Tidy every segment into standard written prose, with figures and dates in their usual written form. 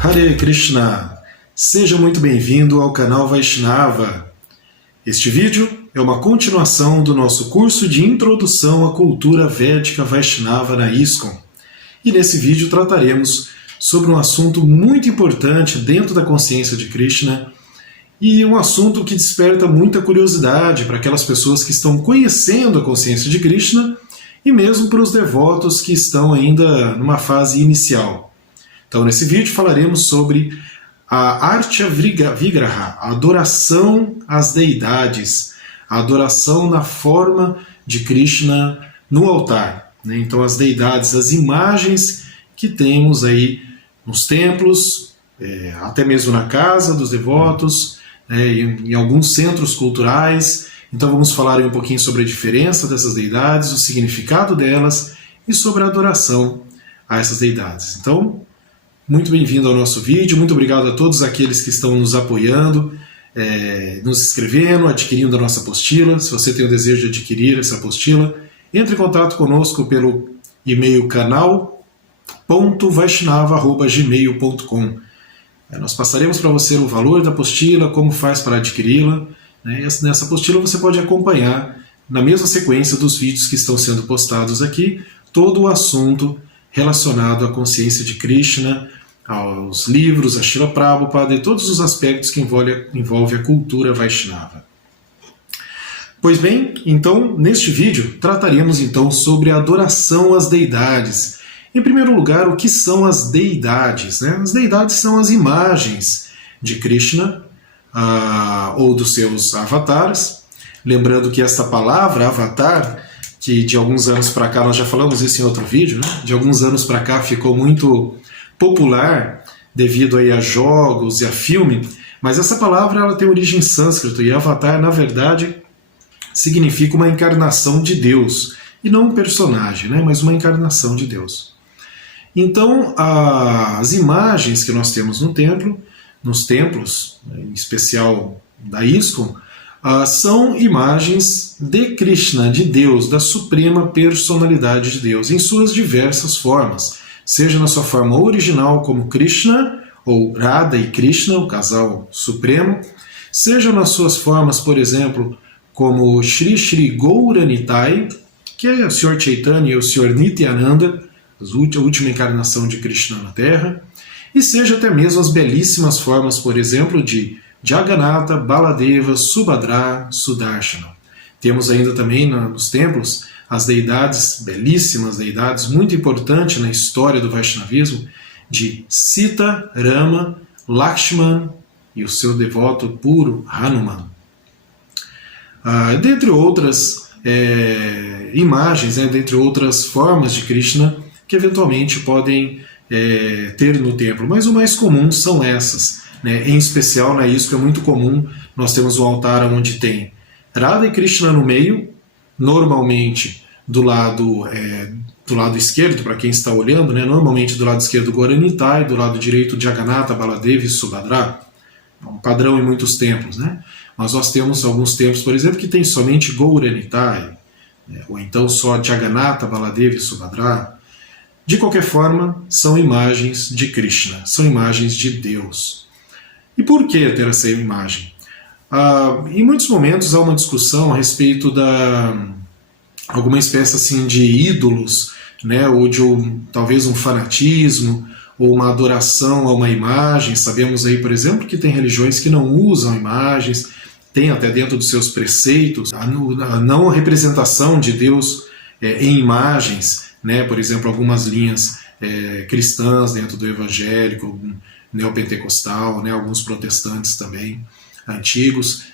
Hare Krishna! Seja muito bem-vindo ao canal Vaishnava. Este vídeo é uma continuação do nosso curso de Introdução à Cultura Védica Vaishnava na ISKCON. E nesse vídeo trataremos sobre um assunto muito importante dentro da consciência de Krishna e um assunto que desperta muita curiosidade para aquelas pessoas que estão conhecendo a consciência de Krishna e mesmo para os devotos que estão ainda numa fase inicial. Então, nesse vídeo falaremos sobre a Artya Vigraha, a adoração às deidades, a adoração na forma de Krishna no altar. Então, as deidades, as imagens que temos aí nos templos, até mesmo na casa dos devotos, em alguns centros culturais. Então, vamos falar um pouquinho sobre a diferença dessas deidades, o significado delas e sobre a adoração a essas deidades. Então, muito bem-vindo ao nosso vídeo, muito obrigado a todos aqueles que estão nos apoiando, nos inscrevendo, adquirindo a nossa apostila. Se você tem o desejo de adquirir essa apostila, entre em contato conosco pelo e-mail canal.vaishnava@gmail.com. Nós passaremos para você o valor da apostila, como faz para adquiri-la. Nessa apostila você pode acompanhar, na mesma sequência dos vídeos que estão sendo postados aqui, todo o assunto relacionado à consciência de Krishna, aos livros, a Srila Prabhupada e todos os aspectos que envolve a cultura Vaishnava. Pois bem, então, neste vídeo, trataremos então sobre a adoração às deidades. Em primeiro lugar, o que são as deidades? As deidades são as imagens de Krishna, ou dos seus avatares. Lembrando que esta palavra, avatar, que de alguns anos para cá, nós já falamos isso em outro vídeo, de alguns anos para cá ficou muito popular devido aí a jogos e a filme, mas essa palavra ela tem origem sânscrito e avatar, na verdade, significa uma encarnação de Deus, e não um personagem, mas uma encarnação de Deus. Então, as imagens que nós temos no templo, nos templos, em especial da ISKCON, são imagens de Krishna, de Deus, da suprema personalidade de Deus, em suas diversas formas, seja na sua forma original como Krishna, ou Radha e Krishna, o casal supremo, seja nas suas formas, por exemplo, como Shri Shri Gauranitai, que é o Sr. Chaitanya e o Sr. Nityananda, a última encarnação de Krishna na Terra, e seja até mesmo as belíssimas formas, por exemplo, de Jagannatha, Baladeva, Subhadra, Sudarshana. Temos ainda também nos templos as deidades, belíssimas deidades, muito importantes na história do Vaishnavismo, de Sita, Rama, Lakshman e o seu devoto puro, Hanuman. Dentre outras imagens, dentre outras formas de Krishna que eventualmente podem ter no templo, mas o mais comum são essas. Em especial na ISKCON é muito comum, nós temos um altar onde tem Radha e Krishna no meio, normalmente do lado esquerdo, para quem está olhando, normalmente do lado esquerdo Gauranitai, do lado direito Jagannatha, Baladeva e Subhadra. É um padrão em muitos templos, mas nós temos alguns templos, por exemplo, que tem somente Gauranitai, ou então só Jagannatha, Baladeva e Subhadra. De qualquer forma, são imagens de Krishna, são imagens de Deus. E por que ter essa imagem? Em muitos momentos há uma discussão a respeito alguma espécie assim de ídolos, ou de talvez um fanatismo, ou uma adoração a uma imagem. Sabemos aí, por exemplo, que tem religiões que não usam imagens, tem até dentro dos seus preceitos a não representação de Deus em imagens, por exemplo, algumas linhas cristãs dentro do evangélico, neopentecostal, alguns protestantes também, antigos,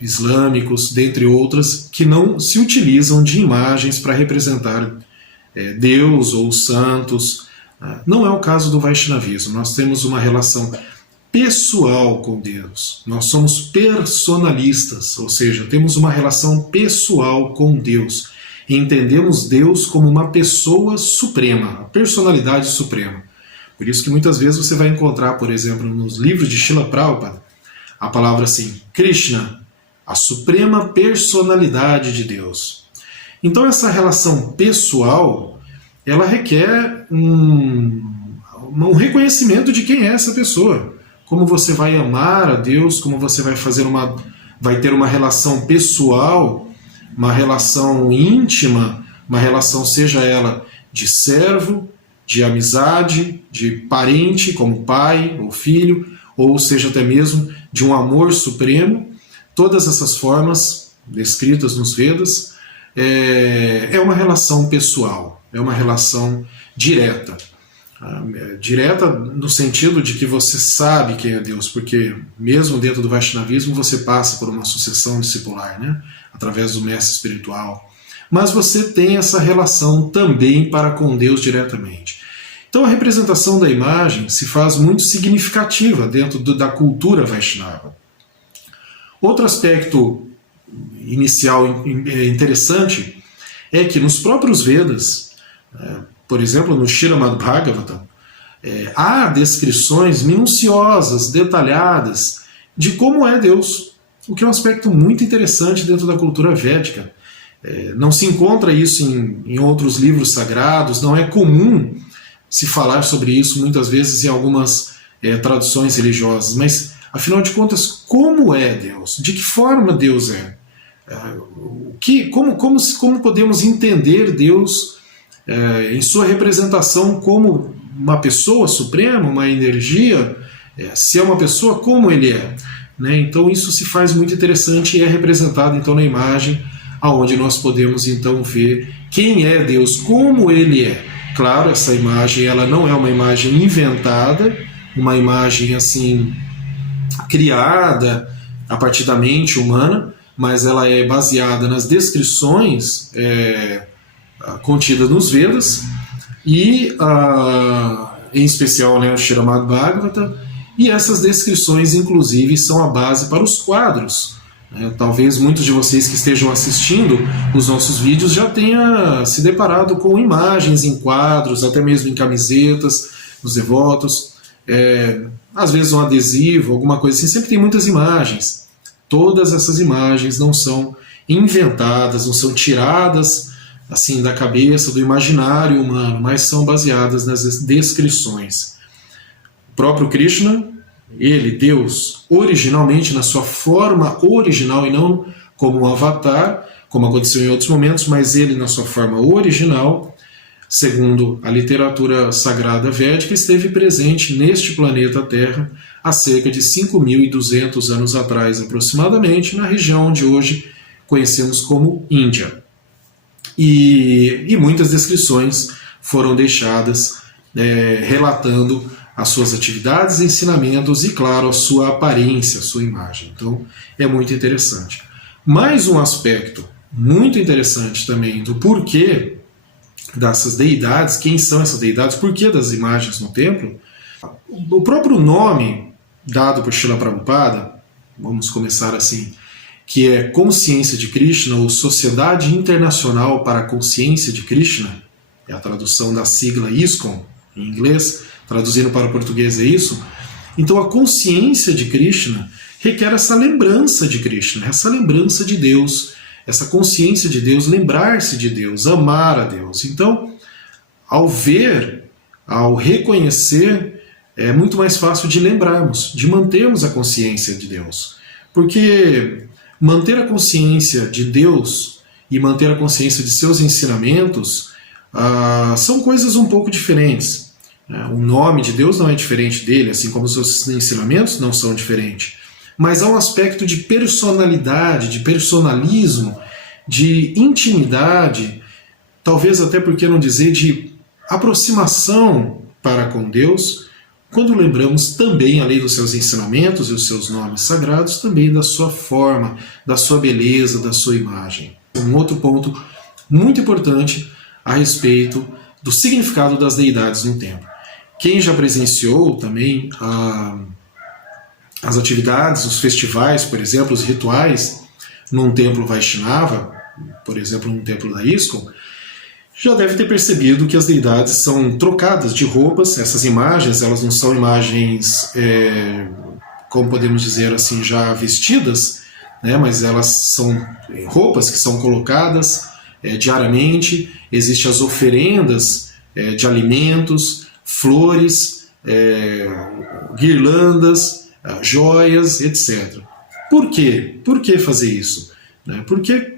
islâmicos, dentre outras, que não se utilizam de imagens para representar Deus ou santos. Não é o caso do Vaishnavismo. Nós temos uma relação pessoal com Deus. Nós somos personalistas, ou seja, temos uma relação pessoal com Deus. E entendemos Deus como uma pessoa suprema, a personalidade suprema. Por isso que muitas vezes você vai encontrar, por exemplo, nos livros de Srila Prabhupada, a palavra assim, Krishna, a suprema personalidade de Deus. Então essa relação pessoal, ela requer um reconhecimento de quem é essa pessoa. Como você vai amar a Deus, como você vai ter uma relação pessoal, uma relação íntima, uma relação, seja ela de servo, de amizade, de parente, como pai ou filho, ou seja até mesmo de um amor supremo. Todas essas formas descritas nos Vedas é uma relação pessoal, é uma relação direta. Direta no sentido de que você sabe quem é Deus, porque mesmo dentro do Vaishnavismo você passa por uma sucessão discipular, né? Através do mestre espiritual. Mas você tem essa relação também para com Deus diretamente. Então a representação da imagem se faz muito significativa dentro da cultura Vaishnava. Outro aspecto inicial interessante é que nos próprios Vedas, por exemplo, no Srimad Bhagavatam, há descrições minuciosas, detalhadas, de como é Deus, o que é um aspecto muito interessante dentro da cultura védica. Não se encontra isso em outros livros sagrados, não é comum se falar sobre isso muitas vezes em algumas traduções religiosas, mas afinal de contas, como é Deus? De que forma Deus é? Como podemos entender Deus em sua representação como uma pessoa suprema, uma energia? Se é uma pessoa, como ele é? Né? Então isso se faz muito interessante e é representado então na imagem, aonde nós podemos então ver quem é Deus, como ele é. Claro, essa imagem ela não é uma imagem inventada, uma imagem assim criada a partir da mente humana, mas ela é baseada nas descrições contidas nos Vedas e em especial, né, o Srimad Bhagavatam, e essas descrições inclusive são a base para os quadros. Talvez muitos de vocês que estejam assistindo os nossos vídeos já tenham se deparado com imagens em quadros, até mesmo em camisetas, nos devotos, às vezes um adesivo, alguma coisa assim, sempre tem muitas imagens. Todas essas imagens não são inventadas, não são tiradas assim da cabeça, do imaginário humano, mas são baseadas nas descrições. O próprio Krishna, ele, Deus, originalmente, na sua forma original e não como um avatar, como aconteceu em outros momentos, mas ele na sua forma original, segundo a literatura sagrada védica, esteve presente neste planeta Terra há cerca de 5.200 anos atrás, aproximadamente, na região onde hoje conhecemos como Índia. E muitas descrições foram deixadas relatando as suas atividades, ensinamentos e, claro, a sua aparência, a sua imagem. Então, é muito interessante. Mais um aspecto muito interessante também do porquê dessas deidades, quem são essas deidades, porquê das imagens no templo. O próprio nome dado por Srila Prabhupada, vamos começar assim, que é Consciência de Krishna, ou Sociedade Internacional para a Consciência de Krishna, é a tradução da sigla ISKCON, em inglês, traduzindo para o português é isso. Então a consciência de Krishna requer essa lembrança de Krishna, essa lembrança de Deus, essa consciência de Deus, lembrar-se de Deus, amar a Deus. Então, ao ver, ao reconhecer, é muito mais fácil de lembrarmos, de mantermos a consciência de Deus. Porque manter a consciência de Deus e manter a consciência de seus ensinamentos são coisas um pouco diferentes. O nome de Deus não é diferente dele, assim como os seus ensinamentos não são diferentes. Mas há um aspecto de personalidade, de personalismo, de intimidade, talvez até por que não dizer de aproximação para com Deus, quando lembramos também, além dos seus ensinamentos e os seus nomes sagrados, também da sua forma, da sua beleza, da sua imagem. Um outro ponto muito importante a respeito do significado das deidades no templo. Quem já presenciou também as atividades, os festivais, por exemplo, os rituais num templo Vaishnava, por exemplo, num templo da ISKCON, já deve ter percebido que as deidades são trocadas de roupas. Essas imagens, elas não são imagens, como podemos dizer assim, já vestidas, né, mas elas são roupas que são colocadas diariamente. Existem as oferendas de alimentos, flores, guirlandas, joias, etc. Por quê? Por que fazer isso? Por que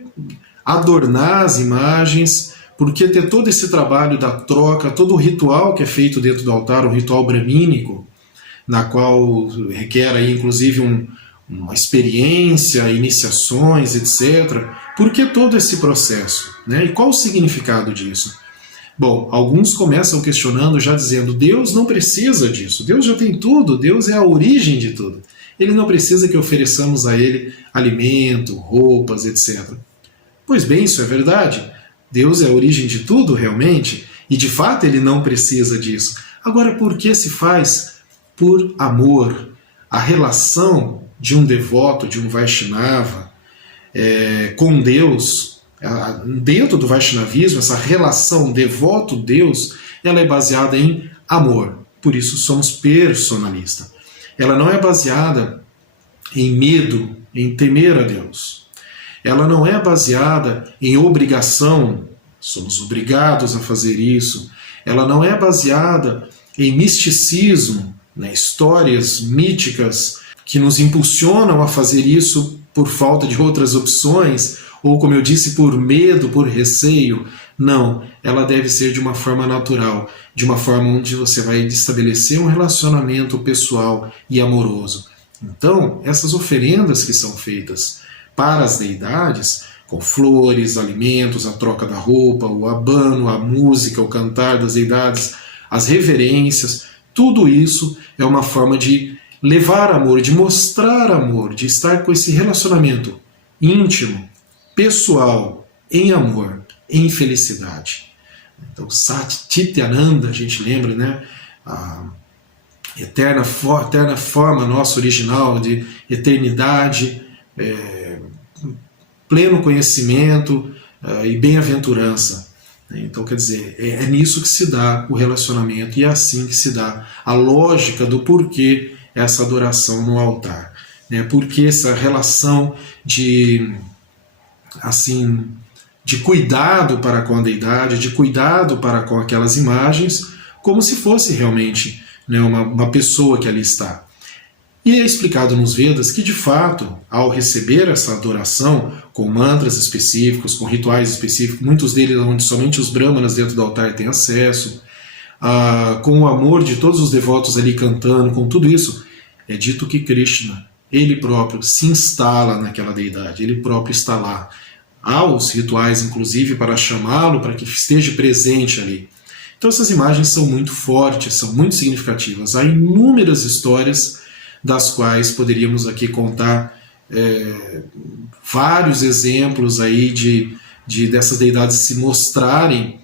adornar as imagens? Por que ter todo esse trabalho da troca, todo o ritual que é feito dentro do altar, o ritual bramínico, na qual requer aí, inclusive uma experiência, iniciações, etc. Por que todo esse processo? E qual o significado disso? Bom, alguns começam questionando já dizendo: Deus não precisa disso, Deus já tem tudo, Deus é a origem de tudo. Ele não precisa que ofereçamos a Ele alimento, roupas, etc. Pois bem, isso é verdade. Deus é a origem de tudo realmente, e de fato Ele não precisa disso. Agora, por que se faz? Por amor. A relação de um devoto, de um Vaishnava, com Deus, dentro do Vaishnavismo, essa relação devoto-Deus, ela é baseada em amor. Por isso somos personalistas. Ela não é baseada em medo, em temer a Deus. Ela não é baseada em obrigação, somos obrigados a fazer isso. Ela não é baseada em misticismo, histórias míticas que nos impulsionam a fazer isso por falta de outras opções, ou, como eu disse, por medo, por receio. Não, ela deve ser de uma forma natural, de uma forma onde você vai estabelecer um relacionamento pessoal e amoroso. Então, essas oferendas que são feitas para as deidades, com flores, alimentos, a troca da roupa, o abano, a música, o cantar das deidades, as reverências, tudo isso é uma forma de levar amor, de mostrar amor, de estar com esse relacionamento íntimo, pessoal, em amor, em felicidade. Então, Satchitananda, a gente lembra, a eterna forma nossa original de eternidade, pleno conhecimento e bem-aventurança. Então, quer dizer, é nisso que se dá o relacionamento e é assim que se dá a lógica do porquê essa adoração no altar. Porque essa relação de cuidado para com a deidade, de cuidado para com aquelas imagens, como se fosse realmente uma pessoa que ali está. E é explicado nos Vedas que, de fato, ao receber essa adoração com mantras específicos, com rituais específicos, muitos deles onde somente os brahmanas dentro do altar têm acesso, com o amor de todos os devotos ali cantando, com tudo isso, é dito que Krishna, ele próprio, se instala naquela deidade, ele próprio está lá. Há os rituais, inclusive, para chamá-lo, para que esteja presente ali. Então essas imagens são muito fortes, são muito significativas. Há inúmeras histórias das quais poderíamos aqui contar vários exemplos aí dessas deidades se mostrarem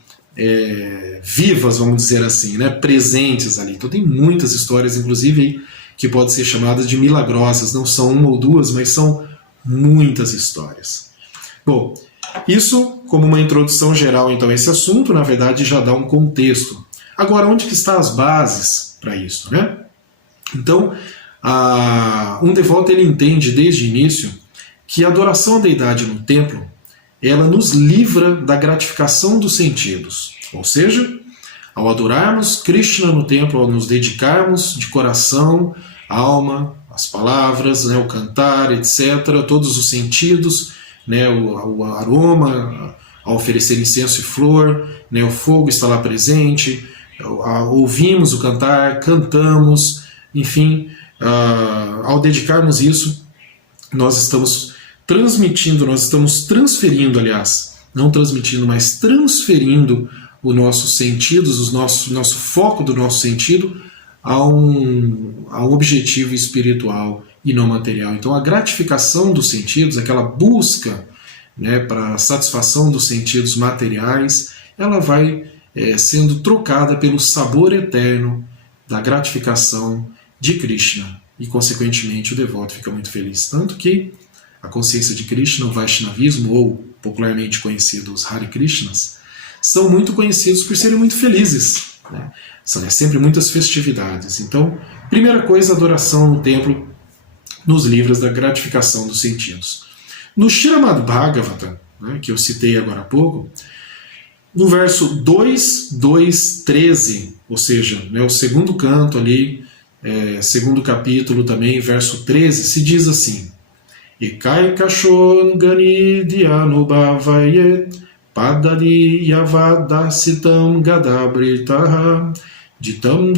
vivas, vamos dizer assim, presentes ali. Então tem muitas histórias, inclusive, que podem ser chamadas de milagrosas. Não são uma ou duas, mas são muitas histórias. Bom, isso como uma introdução geral então a esse assunto, na verdade já dá um contexto. Agora, onde que estão as bases para isso? Então, um devoto ele entende desde o início que a adoração à deidade no templo, ela nos livra da gratificação dos sentidos. Ou seja, ao adorarmos Krishna no templo, ao nos dedicarmos de coração, alma, as palavras, o cantar, etc., todos os sentidos, o aroma, ao oferecer incenso e flor, o fogo está lá presente, ouvimos o cantar, cantamos, enfim, ao dedicarmos isso, nós estamos transmitindo, nós estamos transferindo, aliás, não transmitindo, mas transferindo os nossos sentidos, nosso foco do nosso sentido a um objetivo espiritual e não material. Então a gratificação dos sentidos, aquela busca para a satisfação dos sentidos materiais, ela vai sendo trocada pelo sabor eterno da gratificação de Krishna. E consequentemente o devoto fica muito feliz. Tanto que a consciência de Krishna, o Vaishnavismo, ou popularmente conhecidos Hare Krishnas, são muito conhecidos por serem muito felizes. São sempre muitas festividades. Então, primeira coisa, adoração no templo nos livra da gratificação dos sentidos. No Śrīmad Bhagavatam, que eu citei agora há pouco, No verso 2, 2, 13, ou seja, né, o segundo canto ali, segundo capítulo também, verso 13, se diz assim: Ekai kashon gani dianubhavayet padadi yavadasitam gadabritaha ditam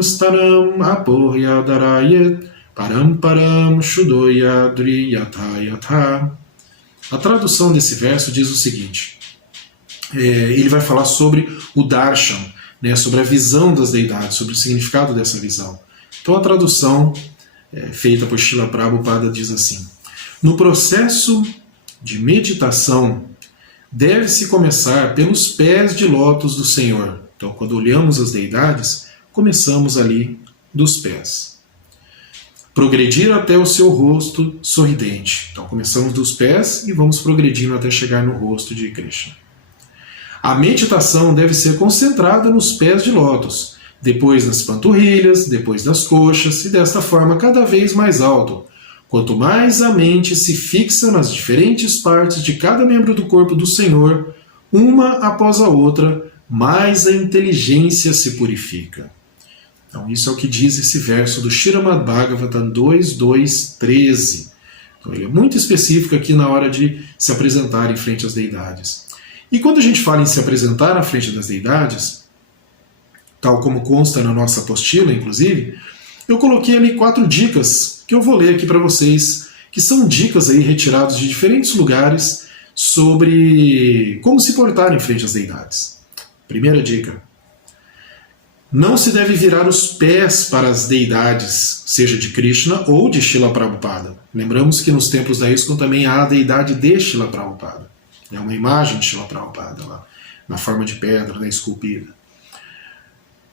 stanam apohyadarayet param param shudoyadri yatha yatha. A tradução desse verso diz o seguinte: ele vai falar sobre o darshan, né, sobre a visão das deidades, sobre o significado dessa visão. Então a tradução feita por Srila Prabhupada diz assim: no processo de meditação deve-se começar pelos pés de lótus do Senhor. Então quando olhamos as deidades, começamos ali dos pés. Progredir até o seu rosto sorridente. Então começamos dos pés e vamos progredindo até chegar no rosto de Krishna. A meditação deve ser concentrada nos pés de lótus, depois nas panturrilhas, depois das coxas e desta forma cada vez mais alto. Quanto mais a mente se fixa nas diferentes partes de cada membro do corpo do Senhor, uma após a outra, mais a inteligência se purifica. Então isso é o que diz esse verso do Srimad Bhagavatam 2.2.13. Então ele é muito específico aqui na hora de se apresentar em frente às deidades. E quando a gente fala em se apresentar à frente das deidades, tal como consta na nossa apostila, inclusive, eu coloquei ali 4 dicas que eu vou ler aqui para vocês, que são dicas aí retiradas de diferentes lugares sobre como se portar em frente às deidades. Primeira dica: não se deve virar os pés para as deidades, seja de Krishna ou de Srila Prabhupada. Lembramos que nos templos da ISKCON também há a deidade de Srila Prabhupada. É uma imagem de Srila Prabhupada lá, na forma de pedra, né, esculpida.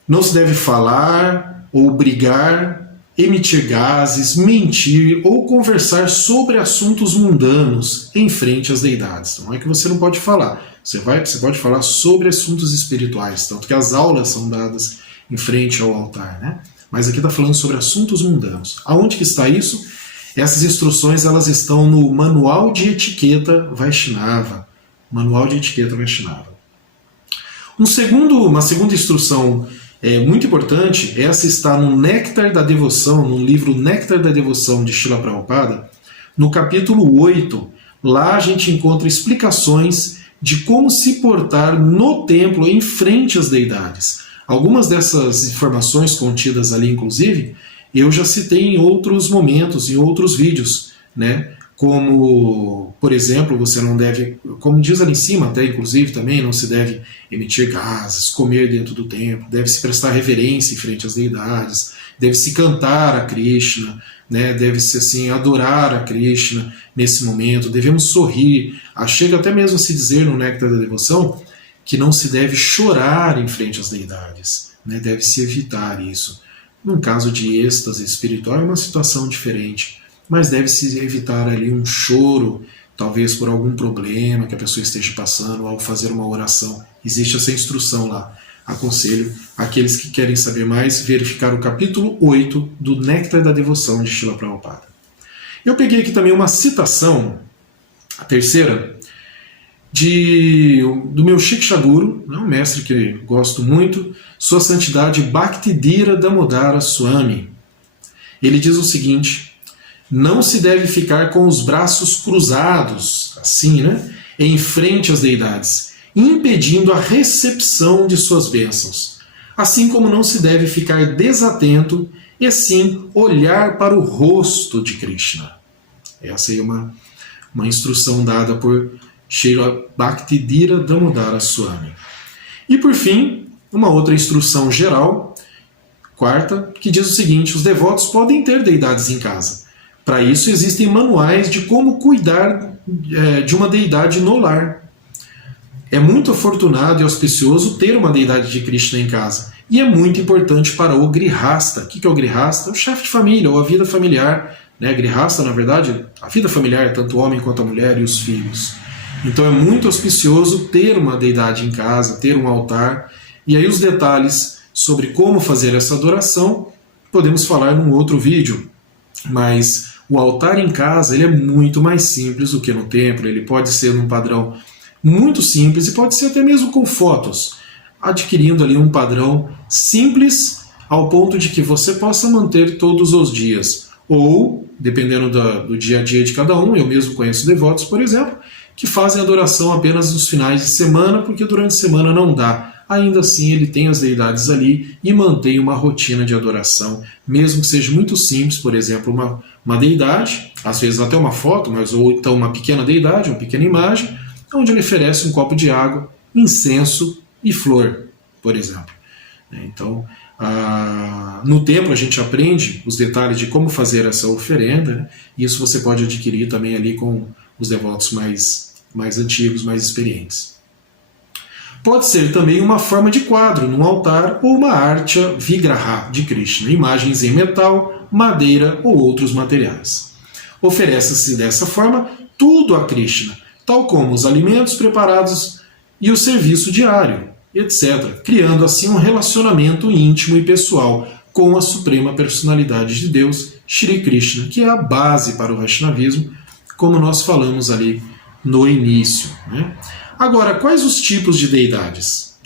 Não se deve falar ou brigar, emitir gases, mentir ou conversar sobre assuntos mundanos em frente às deidades. Não é que você não pode falar, você pode falar sobre assuntos espirituais, tanto que as aulas são dadas em frente ao altar, né? Mas aqui está falando sobre assuntos mundanos. Aonde que está isso? Essas instruções elas estão no Manual de Etiqueta Vaishnava. Manual de Etiqueta Vaishnava. Uma segunda instrução muito importante, essa está no Néctar da Devoção, no livro Néctar da Devoção de Srila Prabhupada, no capítulo 8. Lá a gente encontra explicações de como se portar no templo em frente às deidades. Algumas dessas informações contidas ali, inclusive, eu já citei em outros momentos, em outros vídeos, né? Como, por exemplo, você não deve, como diz ali em cima, até inclusive também, não se deve emitir gases, comer dentro do templo, deve-se prestar reverência em frente às deidades, deve-se cantar a Krishna, né? Deve-se assim, adorar a Krishna nesse momento, devemos sorrir. Chega até mesmo a se dizer no Néctar da Devoção que não se deve chorar em frente às deidades, né? Deve-se evitar isso. Num caso de êxtase espiritual é uma situação diferente, mas deve-se evitar ali um choro, talvez por algum problema que a pessoa esteja passando ao fazer uma oração. Existe essa instrução lá. Aconselho aqueles que querem saber mais verificar o capítulo 8 do Néctar da Devoção de Srila Prabhupada. Eu peguei aqui também uma citação, a terceira, do meu Shiksha Guru, um mestre que gosto muito, Sua Santidade Bhaktidhira Damodara Swami. Ele diz o seguinte: não se deve ficar com os braços cruzados, assim, né, em frente às deidades, impedindo a recepção de suas bênçãos. Assim como não se deve ficar desatento, e sim olhar para o rosto de Krishna. Essa é uma instrução dada por Srila Bhaktidhira Damodara Swami. E por fim, uma outra instrução geral, quarta, que diz o seguinte: os devotos podem ter deidades em casa. Para isso existem manuais de como cuidar de uma deidade no lar. É muito afortunado e auspicioso ter uma deidade de Krishna em casa. E é muito importante para o Grihasta. O que é o Grihasta? O chefe de família, ou a vida familiar. Né? Grihasta, na verdade, a vida familiar, tanto o homem quanto a mulher e os filhos. Então é muito auspicioso ter uma deidade em casa, ter um altar. E aí os detalhes sobre como fazer essa adoração podemos falar num outro vídeo. Mas o altar em casa ele é muito mais simples do que no templo. Ele pode ser num padrão muito simples, e pode ser até mesmo com fotos, adquirindo ali um padrão simples ao ponto de que você possa manter todos os dias. Ou, dependendo do dia a dia de cada um, eu mesmo conheço devotos, por exemplo, que fazem adoração apenas nos finais de semana, porque durante a semana não dá. Ainda assim, ele tem as deidades ali e mantém uma rotina de adoração, mesmo que seja muito simples, por exemplo, uma deidade, às vezes até uma foto, mas ou então uma pequena deidade, uma pequena imagem, onde ele oferece um copo de água, incenso e flor, por exemplo. Então, no templo a gente aprende os detalhes de como fazer essa oferenda, né? E isso você pode adquirir também ali com os devotos mais antigos, mais experientes. Pode ser também uma forma de quadro num altar ou uma artya vigraha de Krishna, imagens em metal, madeira ou outros materiais. Oferece-se dessa forma tudo a Krishna, tal como os alimentos preparados e o serviço diário, etc., criando assim um relacionamento íntimo e pessoal com a suprema personalidade de Deus, Shri Krishna, que é a base para o Vaishnavismo, como nós falamos ali no início, né? Agora, quais os tipos de deidades?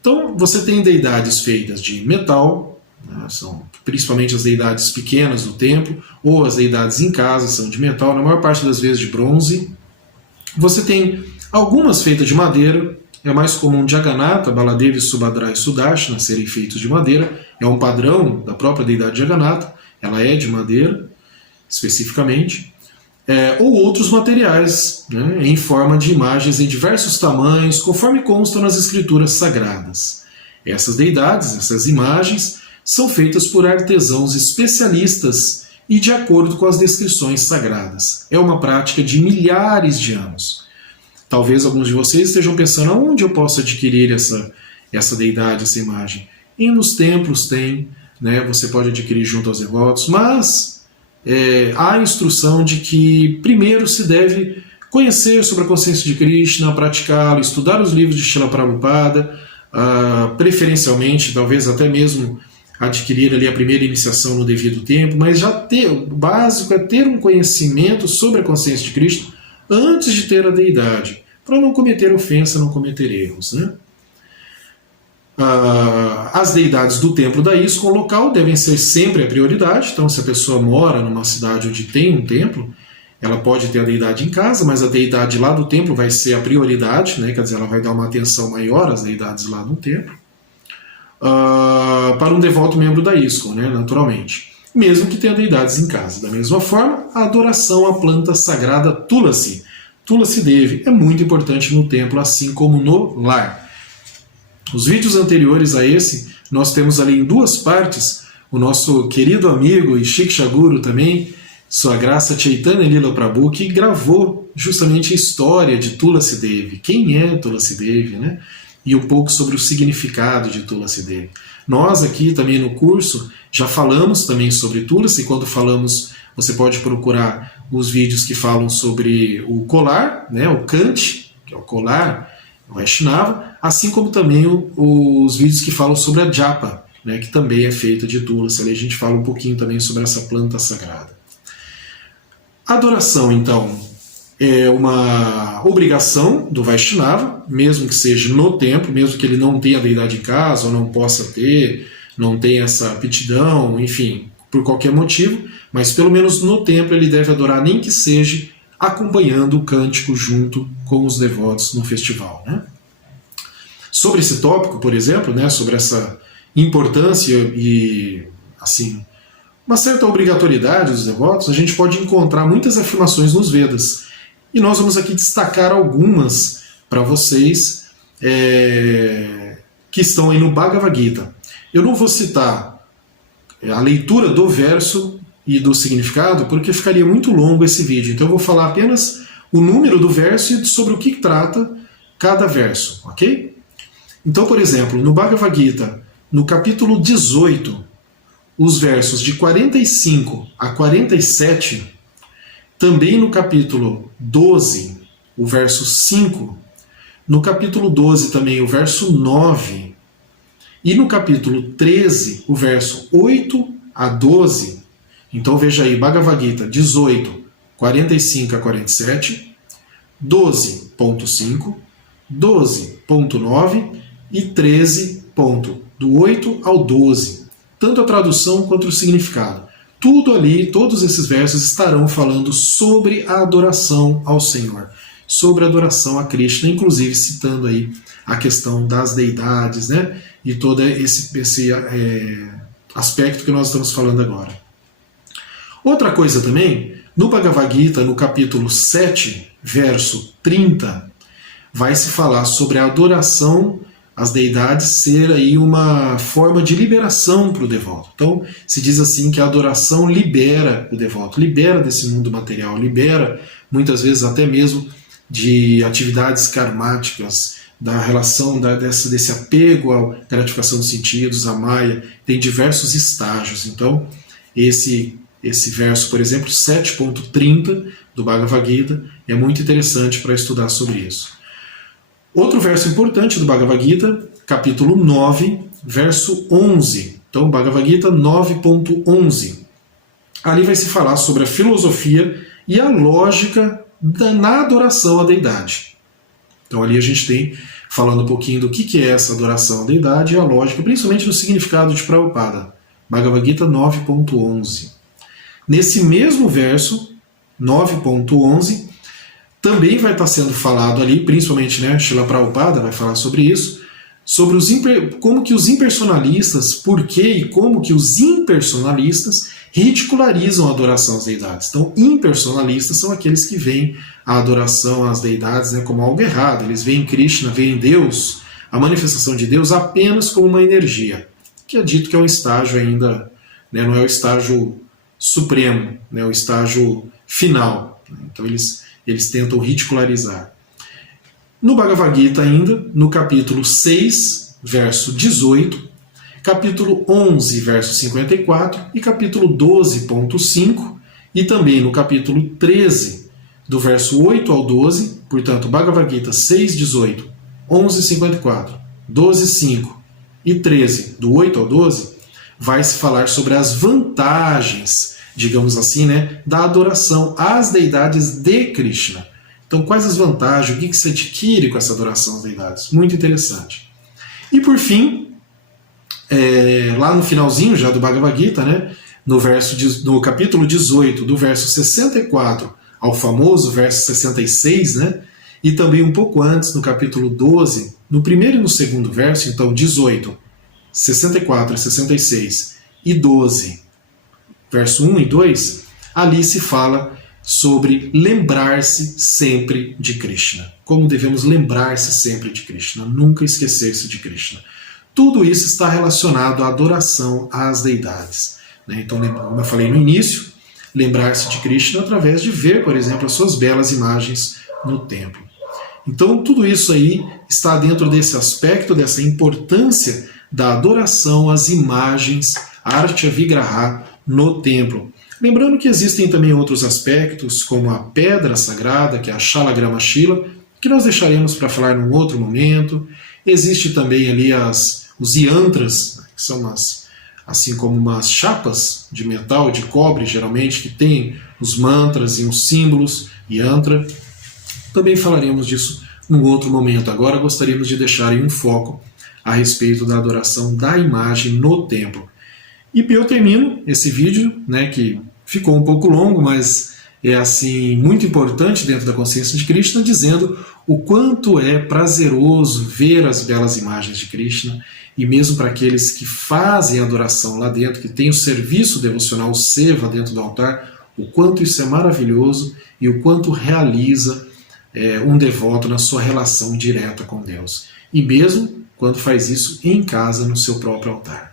Então, você tem deidades feitas de metal, né, são principalmente as deidades pequenas do templo, ou as deidades em casa são de metal, na maior parte das vezes de bronze. Você tem algumas feitas de madeira, é mais comum Jagannatha, Baladevi, Subhadra e Sudarshana serem feitos de madeira, é um padrão da própria deidade Jagannatha, ela é de madeira, especificamente. Ou outros materiais, né, em forma de imagens em diversos tamanhos, conforme consta nas escrituras sagradas. Essas deidades, essas imagens, são feitas por artesãos especialistas e de acordo com as descrições sagradas. É uma prática de milhares de anos. Talvez alguns de vocês estejam pensando, onde eu posso adquirir essa deidade, essa imagem? E nos templos tem, né, você pode adquirir junto aos devotos, mas há a instrução de que primeiro se deve conhecer sobre a consciência de Krishna, praticá-lo, estudar os livros de Srila Prabhupada, preferencialmente, talvez até mesmo adquirir ali a primeira iniciação no devido tempo, mas o básico é ter um conhecimento sobre a consciência de Krishna antes de ter a deidade, para não cometer ofensa, não cometer erros, né? As deidades do templo da ISKCON local devem ser sempre a prioridade. Então, se a pessoa mora numa cidade onde tem um templo, ela pode ter a deidade em casa, mas a deidade lá do templo vai ser a prioridade, né? Quer dizer, ela vai dar uma atenção maior às deidades lá do templo, para um devoto membro da ISKCON, né? Naturalmente, mesmo que tenha deidades em casa. Da mesma forma, a adoração à planta sagrada Tulasi, Tulasi Devi, é muito importante no templo, assim como no lar. Os vídeos anteriores a esse, nós temos ali em duas partes o nosso querido amigo e Shiksha Guru também, Sua Graça Chaitanya Lila Prabhu, que gravou justamente a história de Tulasi Devi. Quem é Tulasi Devi, né? E um pouco sobre o significado de Tulasi Devi. Nós aqui também no curso já falamos também sobre Tulasi. Quando falamos, você pode procurar os vídeos que falam sobre o colar, né? O Kanti, que é o colar, o Vaishnava, assim como também os vídeos que falam sobre a japa, né, que também é feita de Tulasi. Ali a gente fala um pouquinho também sobre essa planta sagrada. A adoração, então, é uma obrigação do Vaishnava, mesmo que seja no templo, mesmo que ele não tenha a deidade em casa, ou não possa ter, não tenha essa aptidão, enfim, por qualquer motivo, mas pelo menos no templo ele deve adorar, nem que seja acompanhando o cântico junto com os devotos no festival, né? Sobre esse tópico, por exemplo, né, sobre essa importância e assim, uma certa obrigatoriedade dos devotos, a gente pode encontrar muitas afirmações nos Vedas. E nós vamos aqui destacar algumas para vocês que estão aí no Bhagavad Gita. Eu não vou citar a leitura do verso e do significado, porque ficaria muito longo esse vídeo. Então eu vou falar apenas o número do verso e sobre o que trata cada verso, ok? Então, por exemplo, no Bhagavad Gita, no capítulo 18, os versos de 45 a 47, também no capítulo 12, o verso 5, no capítulo 12 também o verso 9, e no capítulo 13, o verso 8 a 12, então veja aí, Bhagavad Gita 18, 45 a 47, 12, 12.5, 12.9 e 13. Do 8 ao 12. Tanto a tradução quanto o significado. Tudo ali, todos esses versos estarão falando sobre a adoração ao Senhor, sobre a adoração a Krishna, inclusive citando aí a questão das deidades, né? E todo esse aspecto que nós estamos falando agora. Outra coisa também, no Bhagavad Gita, no capítulo 7, verso 30, vai se falar sobre a adoração às deidades ser aí uma forma de liberação para o devoto. Então, se diz assim que a adoração libera o devoto, libera desse mundo material, libera muitas vezes até mesmo de atividades karmáticas, da relação desse apego à gratificação dos sentidos, a Maya, tem diversos estágios. Então, esse verso, por exemplo, 7.30 do Bhagavad Gita, é muito interessante para estudar sobre isso. Outro verso importante do Bhagavad Gita, capítulo 9, verso 11. Então, Bhagavad Gita 9.11. Ali vai se falar sobre a filosofia e a lógica na adoração à deidade. Então, ali a gente tem falando um pouquinho do que é essa adoração à deidade e a lógica, principalmente no significado de Prabhupada. Bhagavad Gita 9.11. Nesse mesmo verso, 9.11, também vai estar sendo falado ali, principalmente, né, Srila Prabhupada vai falar sobre isso, sobre como que os impersonalistas, por que e como que os impersonalistas ridicularizam a adoração às deidades. Então, impersonalistas são aqueles que veem a adoração às deidades, né, como algo errado. Eles veem Krishna, veem Deus, a manifestação de Deus, apenas como uma energia, que é dito que é um estágio ainda, né, não é o estágio supremo, né, o estágio final. Então, eles tentam ridicularizar. No Bhagavad Gita ainda, no capítulo 6, verso 18, capítulo 11, verso 54 e capítulo 12.5 e também no capítulo 13, do verso 8 ao 12, portanto, Bhagavad Gita 6, 18, 11, 54, 12, 5 e 13, do 8 ao 12, vai se falar sobre as vantagens, digamos assim, né, da adoração às deidades de Krishna. Então, quais as vantagens, o que se adquire com essa adoração às deidades? Muito interessante. E por fim, lá no finalzinho já do Bhagavad Gita, né, no capítulo 18, do verso 64 ao famoso verso 66, né, e também um pouco antes, no capítulo 12, no primeiro e no segundo verso, então 18, 64 a 66 e 12, verso 1 e 2, ali se fala sobre lembrar-se sempre de Krishna. Como devemos lembrar-se sempre de Krishna, nunca esquecer-se de Krishna. Tudo isso está relacionado à adoração às deidades. Então, como eu falei no início, lembrar-se de Krishna através de ver, por exemplo, as suas belas imagens no templo. Então, tudo isso aí está dentro desse aspecto, dessa importância da adoração às imagens, Artya Vigraha, no templo. Lembrando que existem também outros aspectos, como a pedra sagrada, que é a Shalagrama Shila, que nós deixaremos para falar num outro momento. Existe também ali os yantras, que são assim como umas chapas de metal, de cobre, geralmente, que tem os mantras e os símbolos, yantra. Também falaremos disso num outro momento. Agora gostaríamos de deixar em um foco a respeito da adoração da imagem no templo. E eu termino esse vídeo, né, que ficou um pouco longo, mas é assim muito importante dentro da consciência de Krishna, dizendo o quanto é prazeroso ver as belas imagens de Krishna, e mesmo para aqueles que fazem adoração lá dentro, que tem o serviço devocional, o seva dentro do altar, o quanto isso é maravilhoso e o quanto realiza um devoto na sua relação direta com Deus. E mesmo quando faz isso em casa, no seu próprio altar.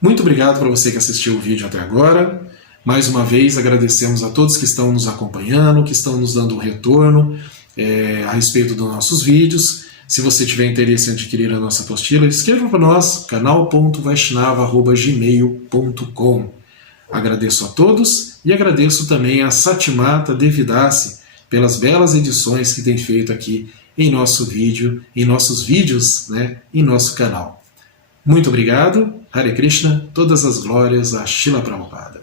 Muito obrigado para você que assistiu o vídeo até agora. Mais uma vez agradecemos a todos que estão nos acompanhando, que estão nos dando um retorno a respeito dos nossos vídeos. Se você tiver interesse em adquirir a nossa apostila, escreva para nós, canal.vaishnava@gmail.com. Agradeço a todos e agradeço também a Satimata Devidasi pelas belas edições que tem feito aqui em nosso vídeo, em nossos vídeos, né, em nosso canal. Muito obrigado. Hare Krishna, todas as glórias a Srila Prabhupada.